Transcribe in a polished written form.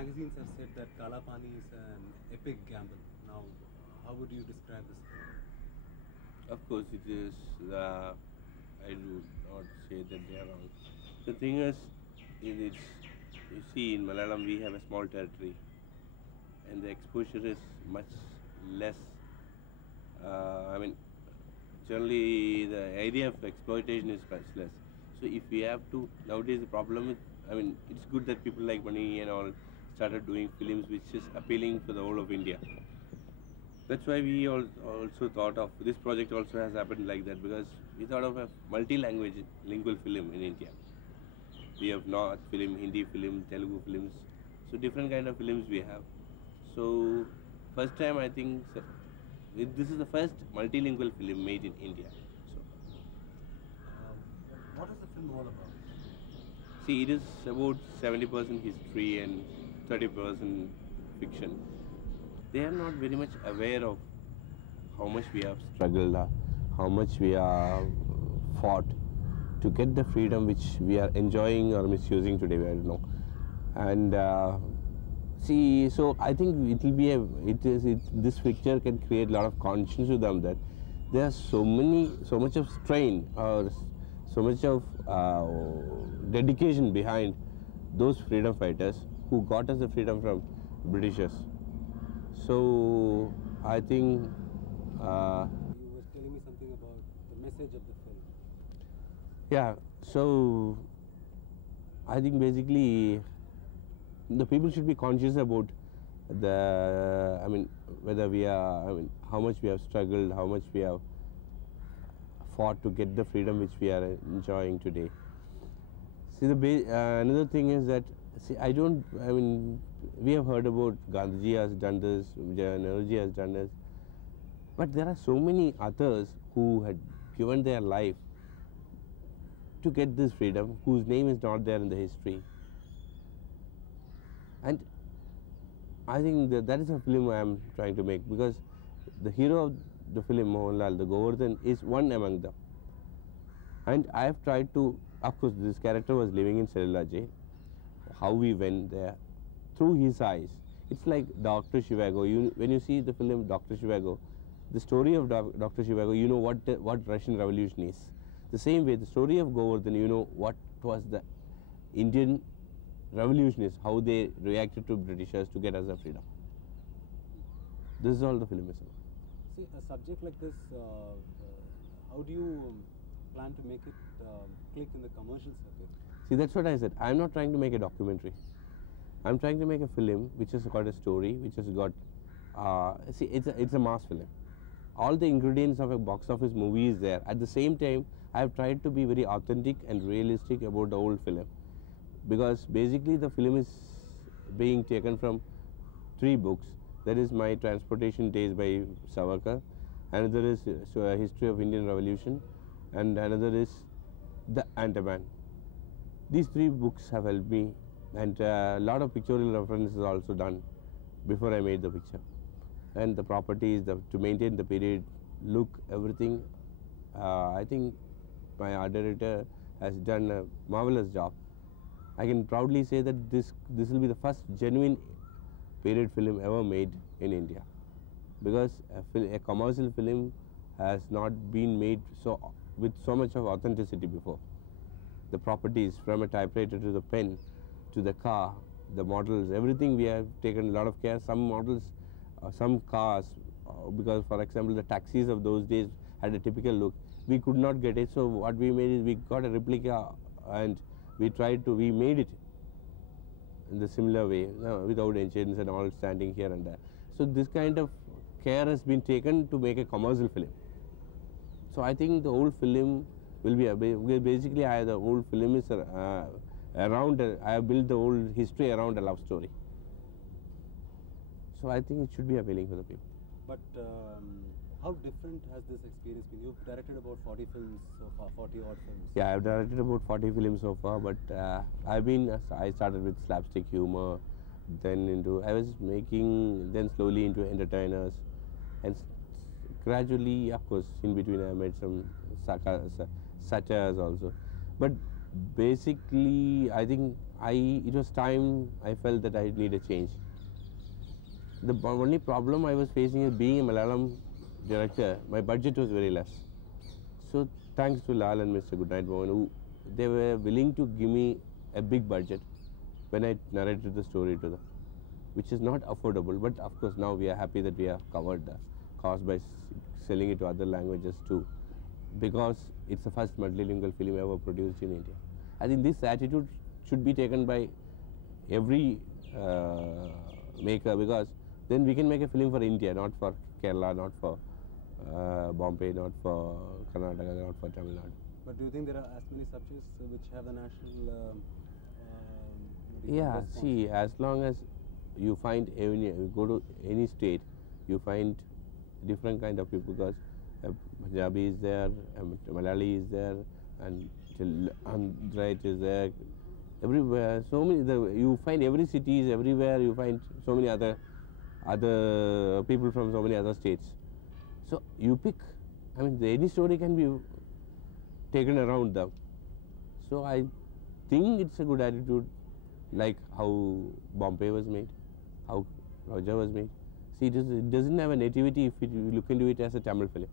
magazines have said that Kala Pani is an epic gamble. Now, how would you describe this film? Of course it is. I do not say that they are wrong. The thing is, you see in Malayalam we have a small territory and the exposure is much less. I mean, generally the idea of exploitation is much less. So if we have to, nowadays the problem is, I mean, it's good that people like Money and all started doing films which is appealing for the whole of India. That's why we also thought of, this project also has happened like that, because we thought of a multilingual film in India. We have North film, Hindi film, Telugu films, so different kind of films we have. So first time I think, this is the first multilingual film made in India. So, what is the film all about? see, it is about 70% history and 30% fiction. They are not very much aware of how much we have struggled, how much we have fought to get the freedom which we are enjoying or misusing today, I don't know. And see, so I think it will be this picture can create a lot of conscience to them that there are so much of strain or so much of dedication behind those freedom fighters who got us the freedom from Britishers. So I think You were telling me something about the message of the film. yeah, so I think basically the people should be conscious about the, I mean, whether we are, I mean, how much we have struggled, how much we have fought to get the freedom which we are enjoying today. See, another thing is that, see, I mean, we have heard about Gandhiji has done this, Nehruji has done this, but there are so many others who had given their life to get this freedom, whose name is not there in the history. And I think that is a film I am trying to make, because the hero of the film, Mohanlal, the Govardhan, is one among them. And I have tried to, of course, this character was living in Cellular Jail. How we went there, through his eyes. It's like Dr. Zhivago. When you see the film Dr. Zhivago, the story of Dr. Zhivago, you know what Russian Revolution is. The same way, the story of Govardhan, you know what was the Indian Revolution is, how they reacted to Britishers to get us our freedom. This is all the film is about. See, a subject like this, how do you plan to make it click in the commercial circuit? See, that's what I said. I'm not trying to make a documentary. I'm trying to make a film which has got a story, which has got, see, it's a mass film. All the ingredients of a box office movie is there. At the same time, I have tried to be very authentic and realistic about the whole film. Because basically the film is being taken from 3 books. That is My Transportation Days by Savarkar, another is A History of Indian Revolution, and another is The Andaman. These 3 books have helped me, and a lot of pictorial references also done before I made the picture. And the properties, to maintain the period, look, everything, I think my art director has done a marvelous job. I can proudly say that this will be the first genuine period film ever made in India, because a commercial film has not been made with so much of authenticity before. The properties, from a typewriter to the pen, to the car, the models, everything we have taken a lot of care. Some models, some cars, because for example the taxis of those days had a typical look. We could not get it, so what we made is we got a replica and we made it in the similar way, without engines and all standing here and there. So this kind of care has been taken to make a commercial film. So I think the whole film will be, basically the whole film is around, I have built the whole history around a love story. So I think it should be appealing for the people. But how different has this experience been? You've directed about 40 films so far, 40 odd films. Yeah, I've directed about 40 films so far, but I started with slapstick humor, then I was making, then slowly into entertainers, and gradually, of course, in between I made some satires also. But basically, I think it was time I felt that I need a change. The only problem I was facing is being a Malayalam director, my budget was very less. So thanks to Lal and Mr. Goodnight Mohan, who they were willing to give me a big budget when I narrated the story to them, which is not affordable, but of course now we are happy that we have covered the cost by selling it to other languages too, because it's the first multilingual film ever produced in India. I think this attitude should be taken by every maker, because then we can make a film for India, not for Kerala, not for Bombay, not for Karnataka, not for Tamil Nadu. But do you think there are as many subjects which have a national Yeah, response? see, as long as you find you go to any state, you find different kind of people, because Punjabi is there, Malayali is there, and Andhra is there. Everywhere, so many. You find every city is everywhere. You find so many other people from so many other states. So you pick. I mean, any story can be taken around them. So I think it's a good attitude, like how Bombay was made, how Roja was made. See, it doesn't have a nativity if you look into it as a Tamil film.